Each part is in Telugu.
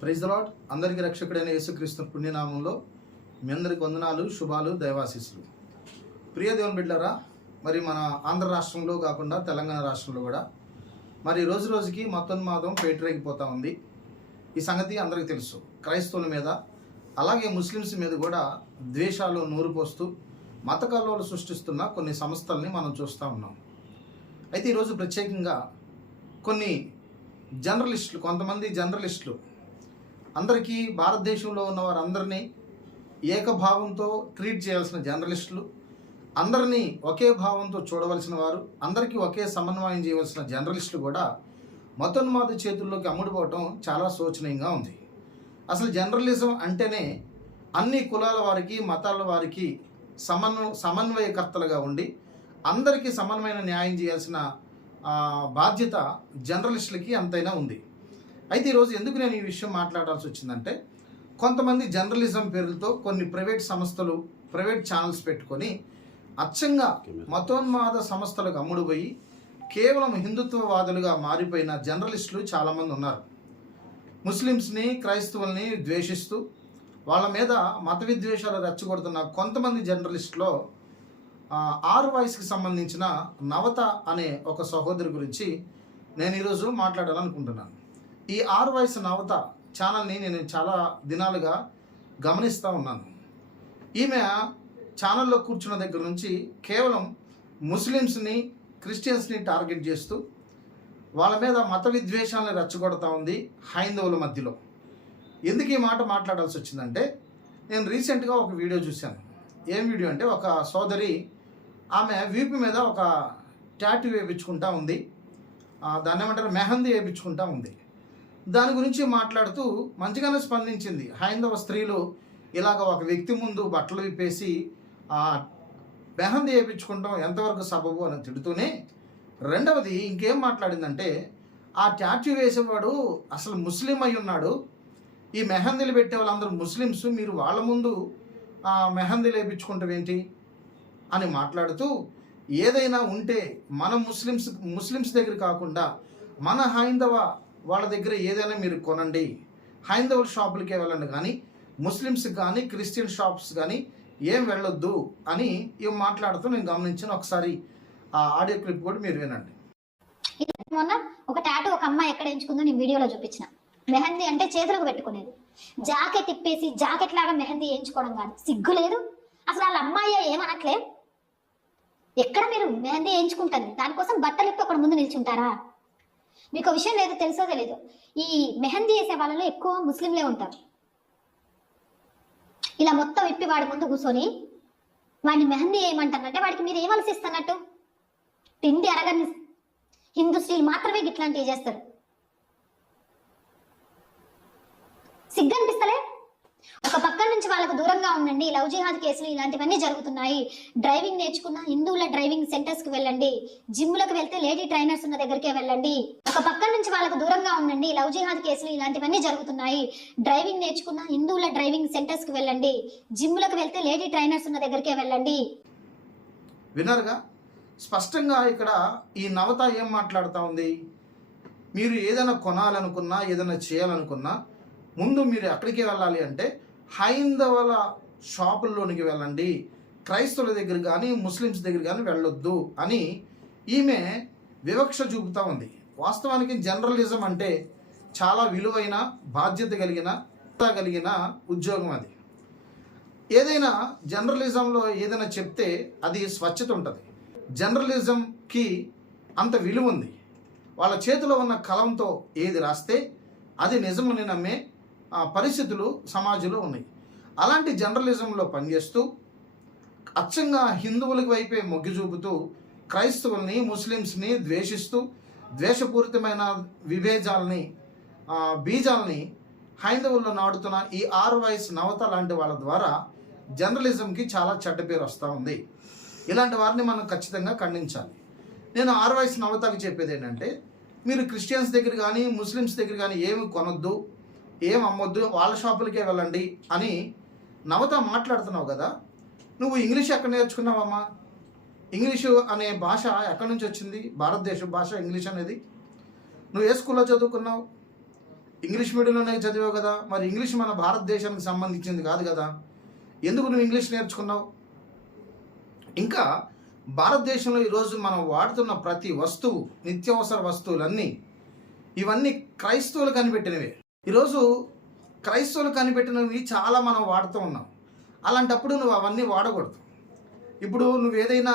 Praise the lord. అందరికీ రక్షకుడైన యేసుక్రీస్తు పుణ్యనామంలో మీ అందరికి వందనాలు, శుభాలు, దైవాశీస్సులు. ప్రియ దేవుని బిడ్డలారా, మరి మన ఆంధ్ర రాష్ట్రంలో కాకుండా తెలంగాణ రాష్ట్రంలో కూడా మరి రోజు రోజుకి మతోన్మాదం పేటరేగిపోతూ ఉంది. ఈ సంగతి అందరికీ తెలుసు. క్రైస్తవుల మీద అలాగే ముస్లిమ్స్ మీద కూడా ద్వేషాలు నూరుపోస్తూ మత కల్లోలు సృష్టిస్తున్న కొన్ని సంస్థల్ని మనం చూస్తూ ఉన్నాం. అయితే ఈరోజు ప్రత్యేకంగా కొన్ని జర్నలిస్టులు, కొంతమంది జర్నలిస్టులు అందరికీ భారతదేశంలో ఉన్న వారందరినీ ఏకభావంతో ట్రీట్ చేయాల్సిన జర్నలిస్టులు, అందరినీ ఒకే భావంతో చూడవలసిన వారు, అందరికీ ఒకే సమన్వయం చేయవలసిన జర్నలిస్టులు కూడా మతోన్మాద చేతుల్లోకి అమ్ముడుపోవటం చాలా శోచనీయంగా ఉంది. అసలు జర్నలిజం అంటేనే అన్ని కులాల వారికి, మతాల వారికి సమన్వయకర్తలుగా ఉండి అందరికీ సమన్వయమైన న్యాయం చేయాల్సిన బాధ్యత జర్నలిస్టులకి అంతైనా ఉంది. అయితే ఈరోజు ఎందుకు నేను ఈ విషయం మాట్లాడాల్సి వచ్చిందంటే, కొంతమంది జర్నలిజం పేరుతో కొన్ని ప్రైవేట్ సంస్థలు, ప్రైవేట్ ఛానల్స్ పెట్టుకొని అచ్చంగా మతోన్మాద సంస్థలకు అమ్ముడుపోయి కేవలం హిందుత్వవాదులుగా మారిపోయిన జర్నలిస్టులు చాలామంది ఉన్నారు. ముస్లిమ్స్ని, క్రైస్తవుల్ని ద్వేషిస్తూ వాళ్ళ మీద మత విద్వేషాలు రెచ్చగొడుతున్న కొంతమంది జర్నలిస్టులో ఆర్ వాయిస్కి సంబంధించిన నవత అనే ఒక సహోదరి గురించి నేను ఈరోజు మాట్లాడాలనుకుంటున్నాను. ఈ ఆర్ వాయిస్ నవత ఛానల్ని నేను చాలా దినాలుగా గమనిస్తూ ఉన్నాను. ఈమె ఛానల్లో కూర్చున్న దగ్గర నుంచి కేవలం ముస్లిమ్స్ని, క్రిస్టియన్స్ని టార్గెట్ చేస్తూ వాళ్ళ మీద మత విద్వేషాలను రెచ్చగొడతా ఉంది హైందవుల మధ్యలో. ఎందుకు ఈ మాట మాట్లాడాల్సి వచ్చిందంటే, నేను రీసెంట్గా ఒక వీడియో చూశాను. ఏం వీడియో అంటే, ఒక సోదరి ఆమె వీపు మీద ఒక టాటూ వేయించుకుంటా ఉంది. దాన్ని ఏమంటారు, మెహందీ వేయించుకుంటా ఉంది. దాని గురించి మాట్లాడుతూ మంచిగానే స్పందించింది. హైందవ స్త్రీలు ఇలాగ ఒక వ్యక్తి ముందు బట్టలు విప్పేసి మెహందీ వేయించుకుంటాం ఎంతవరకు సబబు అని తిడుతూనే, రెండవది ఇంకేం మాట్లాడిందంటే, ఆ టాటూ వేసేవాడు అసలు ముస్లిం అయి ఉన్నాడు, ఈ మెహందీలు పెట్టే వాళ్ళందరూ ముస్లిమ్స్, మీరు వాళ్ళ ముందు మెహందీలు వేయించుకుంటాం ఏంటి అని మాట్లాడుతూ, ఏదైనా ఉంటే మనం ముస్లిమ్స్ దగ్గర కాకుండా మన హైందవ వాళ్ళ దగ్గర ఏదైనా మీరు కొనండి, హైందవ షాపులకే వెళ్ళండి, కానీ ముస్లిమ్స్ కానీ క్రిస్టియన్ షాప్స్ కానీ ఏం వెళ్ళొద్దు అని ఇవి మాట్లాడుతూ నేను గమనించిన ఒకసారి ఆ ఆడియో క్లిప్ కూడా మీరు వినండి. మొన్న ఒక టాటూ ఒక అమ్మాయి ఎక్కడ ఎంచుకుందో నేను వీడియోలో చూపించిన. మెహందీ అంటే చేతులకు పెట్టుకునేది, జాకెట్ ఇప్పేసి జాకెట్ లాగా మెహందీ వేయించుకోవడం కాదు. సిగ్గు లేదు అసలు. వాళ్ళ అమ్మాయి ఏమనట్లే, ఎక్కడ మీరు మెహందీ వేయించుకుంటారు, దానికోసం బట్టలు ఇప్పి అక్కడ ముందు నిల్చుంటారా? మీకు విషయం లేదు, తెలుసో తెలీదు, ఈ మెహందీ వేసే వాళ్ళలో ఎక్కువ ముస్లింలే ఉంటారు. ఇలా మొత్తం ఇప్పి వాడి ముందు కూర్చొని వాడిని మెహందీ వేయమంటారంటే వాడికి మీరు ఏమలసిస్తున్నట్టు? తిండి అరగని హిందూ స్త్రీలు మాత్రమే ఇట్లాంటివి చేస్తారు. సిగ్గు అనిపిస్తలే? ఒక పక్క నుంచి వాళ్ళకు దూరంగా ఉండండి. లవ్ జిహాద్ కేసులు ఇలాంటివన్నీ జరుగుతున్నాయి. డ్రైవింగ్ నేర్చుకున్న హిందువుల డ్రైవింగ్ సెంటర్స్ కి వెళ్ళండి, జిమ్లకు వెళ్తే లేడీ ట్రైనర్స్ ఉన్న దగ్గరికే వెళ్ళండి. ఒక పక్క నుంచి వాళ్ళకు దూరంగా ఉండండి. లవ్ జిహాద్ కేసులు ఇలాంటివన్నీ జరుగుతున్నాయి. డ్రైవింగ్ నేర్చుకున్న హిందువుల డ్రైవింగ్ సెంటర్స్ కి వెళ్ళండి, జిమ్లకు వెళ్తే లేడీ ట్రైనర్స్ ఉన్న దగ్గరికే వెళ్ళండి. విన్నారుగా స్పష్టంగా ఇక్కడ ఈ నవత ఏం మాట్లాడుతూ ఉంది? మీరు ఏదైనా కొనాలనుకున్నా, ఏదైనా చేయాలనుకున్నా ముందు మీరు ఎక్కడికి వెళ్ళాలి అంటే హైందవుల షాపుల్లోనికి వెళ్ళండి, క్రైస్తవుల దగ్గర కానీ ముస్లిమ్స్ దగ్గర కానీ వెళ్ళొద్దు అని ఈమె వివక్ష చూపుతూ ఉంది. వాస్తవానికి జర్నలిజం అంటే చాలా విలువైన, బాధ్యత కలిగిన ఉద్యోగం. అది ఏదైనా జర్నలిజంలో ఏదైనా చెప్తే అది స్వచ్ఛత ఉంటుంది. జర్నలిజంకి అంత విలువ ఉంది. వాళ్ళ చేతిలో ఉన్న కలంతో ఏది రాస్తే అది నిజమని నమ్మే పరిస్థితులు సమాజంలో ఉన్నాయి. అలాంటి జర్నలిజంలో పనిచేస్తూ అచ్చంగా హిందువులకి వైపే మొగ్గు చూపుతూ క్రైస్తవుల్ని, ముస్లిమ్స్ని ద్వేషిస్తూ ద్వేషపూరితమైన విభేజాలని, బీజాలని హైందవుల్లో నాడుతున్న ఈ ఆర్ వాయిస్ నవత లాంటి వాళ్ళ ద్వారా జర్నలిజంకి చాలా చెడ్డ పేరు వస్తూ ఉంది. ఇలాంటి వారిని మనం ఖచ్చితంగా ఖండించాలి. నేను ఆర్ వాయిస్ నవతకి చెప్పేది ఏంటంటే, మీరు క్రిస్టియన్స్ దగ్గర కానీ ముస్లిమ్స్ దగ్గర కానీ ఏమి కొనొద్దు, ఏం అమ్మొద్దు, వాళ్ళ షాపులకే వెళ్ళండి అని నవత మాట్లాడుతున్నావు కదా. నువ్వు ఇంగ్లీష్ ఎక్కడ నేర్చుకున్నావమ్మా? ఇంగ్లీషు అనే భాష ఎక్కడి నుంచి వచ్చింది? భారతదేశ భాష ఇంగ్లీష్ అనేది. నువ్వు ఏ స్కూల్లో చదువుకున్నావు? ఇంగ్లీష్ మీడియంలోనే చదివావు కదా, మరి ఇంగ్లీష్ మన భారతదేశానికి సంబంధించింది కాదు కదా, ఎందుకు నువ్వు ఇంగ్లీష్ నేర్చుకున్నావు? ఇంకా భారతదేశంలో ఈరోజు మనం వాడుతున్న ప్రతి వస్తువు, నిత్యావసర వస్తువులన్నీ ఇవన్నీ క్రైస్తవులు కనిపెట్టినవే. ఈరోజు క్రైస్తవులు కనిపెట్టినవి చాలా మనం వాడుతూ ఉన్నాం. అలాంటప్పుడు నువ్వు అవన్నీ వాడకూడదు. ఇప్పుడు నువ్వు ఏదైనా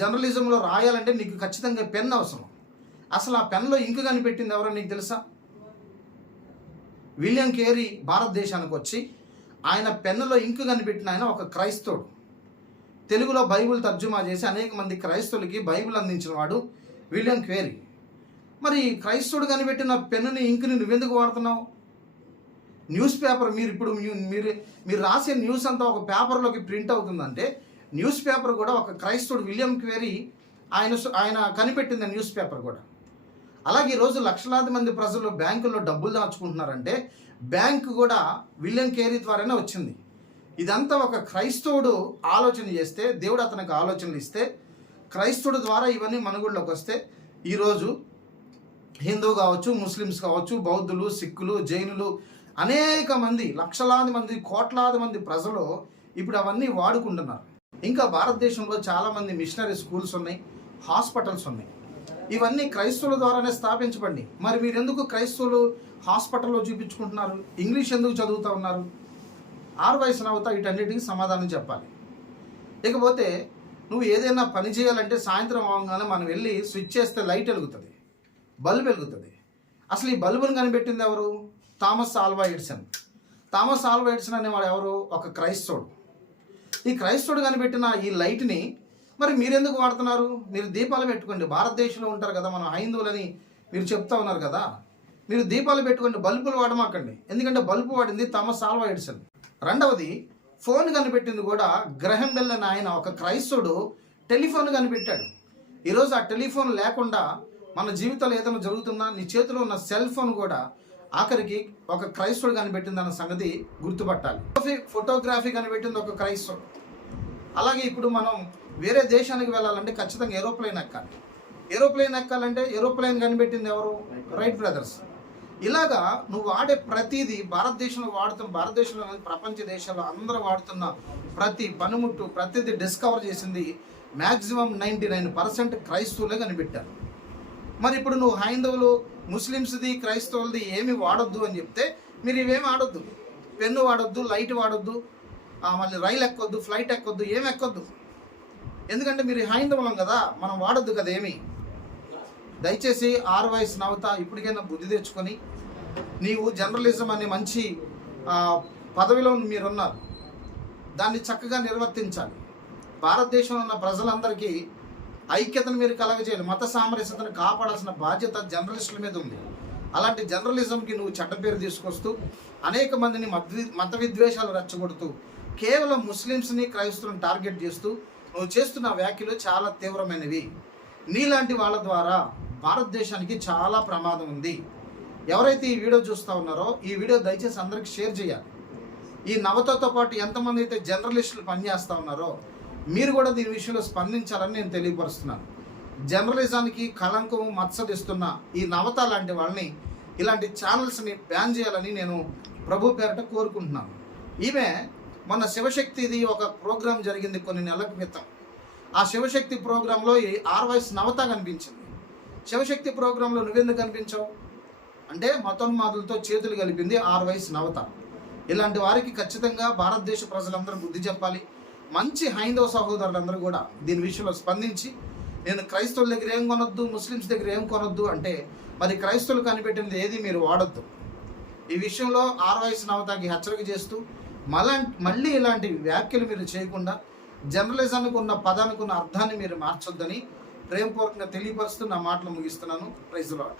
జర్నలిజంలో రాయాలంటే నీకు ఖచ్చితంగా పెన్ అవసరం. అసలు ఆ పెన్లో ఇంకు కనిపెట్టింది ఎవరో నీకు తెలుసా? విలియం కేరీ భారతదేశానికి వచ్చి ఆయన పెన్నులో ఇంకు కనిపెట్టిన ఆయన ఒక క్రైస్తవుడు. తెలుగులో బైబిల్ తర్జుమా చేసి అనేక మంది క్రైస్తవులకి బైబిల్ అందించిన వాడు విలియం కేరీ. మరి క్రైస్తవుడు కనిపెట్టిన పెన్నుని, ఇంకుని నువ్వెందుకు వాడుతున్నావు? న్యూస్ పేపర్ మీరు రాసే న్యూస్ అంతా ఒక పేపర్లోకి ప్రింట్ అవుతుందంటే న్యూస్ పేపర్ కూడా ఒక క్రైస్తవుడు విలియం కేరీ ఆయన కనిపెట్టింది న్యూస్ పేపర్ కూడా. అలాగే ఈరోజు లక్షలాది మంది ప్రజలు బ్యాంకుల్లో డబ్బులు దాచుకుంటున్నారంటే బ్యాంకు కూడా విలియం కేరీ ద్వారానే వచ్చింది. ఇదంతా ఒక క్రైస్తవుడు ఆలోచన చేస్తే, దేవుడు అతనికి ఆలోచనలు ఇస్తే, క్రైస్తవుడు ద్వారా ఇవన్నీ మనుగడలోకి వస్తే ఈరోజు హిందూ కావచ్చు, ముస్లిమ్స్ కావచ్చు, బౌద్ధులు, సిక్కులు, జైనులు, అనేక మంది, లక్షలాది మంది, కోట్లాది మంది ప్రజలు ఇప్పుడు అవన్నీ వాడుకుంటున్నారు. ఇంకా భారతదేశంలో చాలామంది మిషనరీ స్కూల్స్ ఉన్నాయి, హాస్పిటల్స్ ఉన్నాయి. ఇవన్నీ క్రైస్తవుల ద్వారానే స్థాపించబడి. మరి మీరు ఎందుకు క్రైస్తవులు హాస్పిటల్లో చూపించుకుంటున్నారు? ఇంగ్లీష్ ఎందుకు చదువుతూ ఉన్నారు? ఆరు వయసున అవుతా వీటన్నిటికీ సమాధానం చెప్పాలి. ఇకపోతే నువ్వు ఏదైనా పని చేయాలంటే సాయంత్రం అవగానే మనం వెళ్ళి స్విచ్ చేస్తే లైట్ వెలుగుతుంది, బల్బ్ వెలుగుతుంది. అసలు ఈ బల్బును కనిపెట్టింది ఎవరు? Thomas Alva Edison. Thomas Alva Edison అనేవాడు ఎవరు? ఒక క్రైస్తవుడు. ఈ క్రైస్తవుడు కనిపెట్టిన ఈ లైట్ని మరి మీరెందుకు వాడుతున్నారు? మీరు దీపాలు పెట్టుకోండి. భారతదేశంలో ఉంటారు కదా, మనం హైందువులని మీరు చెప్తా ఉన్నారు కదా, మీరు దీపాలు పెట్టుకోండి, బల్బులు వాడమాకండి. ఎందుకంటే బల్బు వాడింది థామస్ ఆల్వా ఎడిసన్. రెండవది, ఫోన్ కనిపెట్టింది కూడా గ్రహం బెల్ అని ఆయన ఒక క్రైస్తవుడు టెలిఫోన్ కనిపెట్టాడు. ఈరోజు ఆ టెలిఫోన్ లేకుండా మన జీవితంలో ఏదైనా జరుగుతుందా? నీ చేతిలో ఉన్న సెల్ ఫోన్ కూడా ఆఖరికి ఒక క్రైస్తవుడు కనిపెట్టిందన్న సంగతి గుర్తుపట్టాలి. ఫోటోగ్రఫీ కనిపెట్టింది ఒక క్రైస్తవుడు. అలాగే ఇప్పుడు మనం వేరే దేశానికి వెళ్ళాలంటే ఖచ్చితంగా ఏరోప్లేన్ ఎక్కాలి. ఏరోప్లేన్ ఎక్కాలంటే ఏరోప్లేన్ కనిపెట్టింది ఎవరు? Right brothers. ఇలాగా నువ్వు వాడే ప్రతిదీ భారతదేశంలో భారతదేశంలో ప్రపంచ దేశాల్లో అందరూ వాడుతున్న ప్రతి పనిముట్టు, ప్రతిదీ డిస్కవర్ చేసింది మ్యాక్సిమం 99% క్రైస్తవులే కనిపెట్టారు. మరి ఇప్పుడు నువ్వు హైందవులు, ముస్లిమ్స్ది, క్రైస్తవులది ఏమి వాడొద్దు అని చెప్తే మీరు ఇవేమి ఆడొద్దు. పెన్ను వాడొద్దు, లైట్ వాడొద్దు, మళ్ళీ రైలు ఎక్కొద్దు, ఫ్లైట్ ఎక్కొద్దు, ఏమి ఎక్కొద్దు. ఎందుకంటే మీరు హైందవులం కదా, మనం వాడొద్దు కదా ఏమి. దయచేసి 6 వయసు నవ్వుతా ఇప్పటికైనా బుద్ధి తెచ్చుకొని నీవు జర్నలిజం అనే మంచి పదవిలో మీరున్నారు, దాన్ని చక్కగా నిర్వర్తించాలి. భారతదేశంలో ఉన్న ప్రజలందరికీ ఐక్యతను మీరు కలగజేయాలి. మత సామరస్యతను కాపాడాల్సిన బాధ్యత జర్నలిస్టుల మీద ఉంది. అలాంటి జర్నలిజంకి నువ్వు చెడ్డ పేరు తీసుకొస్తూ అనేక మందిని మత విద్వేషాలు రెచ్చగొడుతూ కేవలం ముస్లిమ్స్ని, క్రైస్తవులను టార్గెట్ చేస్తూ నువ్వు చేస్తున్న వ్యాఖ్యలు చాలా తీవ్రమైనవి. నీలాంటి వాళ్ళ ద్వారా భారతదేశానికి చాలా ప్రమాదం ఉంది. ఎవరైతే ఈ వీడియో చూస్తూ ఉన్నారో ఈ వీడియో దయచేసి అందరికీ షేర్ చేయాలి. ఈ నవతతో పాటు ఎంతమంది అయితే జర్నలిస్టులు పనిచేస్తూ ఉన్నారో మీరు కూడా దీని విషయంలో స్పందించాలని నేను తెలియపరుస్తున్నాను. జర్నలిజానికి కళంకం మత్సదిస్తున్న ఈ నవత లాంటి వాళ్ళని, ఇలాంటి ఛానల్స్ని బ్యాన్ చేయాలని నేను ప్రభు పేరట కోరుకుంటున్నాను. ఈమె మొన్న శివశక్తిది ఒక ప్రోగ్రాం జరిగింది కొన్ని నెలల క్రితం. ఆ శివశక్తి ప్రోగ్రాంలో ఈ 6 వయసు నవత కనిపించింది. శివశక్తి ప్రోగ్రాంలో నువ్వెందుకు కనిపించావు అంటే మతోన్మాదులతో చేతులు కలిపింది 6 వయసు నవత. ఇలాంటి వారికి ఖచ్చితంగా భారతదేశ ప్రజలందరూ బుద్ధి చెప్పాలి. మంచి హైందవ సహోదరులందరూ కూడా దీని విషయంలో స్పందించి, నేను క్రైస్తవుల దగ్గర ఏం కొనొద్దు, ముస్లిమ్స్ దగ్గర ఏం కొనొద్దు అంటే మరి క్రైస్తవులు కనిపెట్టినది ఏది మీరు వాడొద్దు. ఈ విషయంలో 6 వయసు నవతకి హెచ్చరిక చేస్తూ మళ్ళీ ఇలాంటి వ్యాఖ్యలు మీరు చేయకుండా జర్నలిజానికి ఉన్న పదానికి ఉన్న అర్థాన్ని మీరు మార్చొద్దని ప్రేమపూర్వకంగా తెలియపరుస్తూ నా మాటలు ముగిస్తున్నాను. Praise the lord.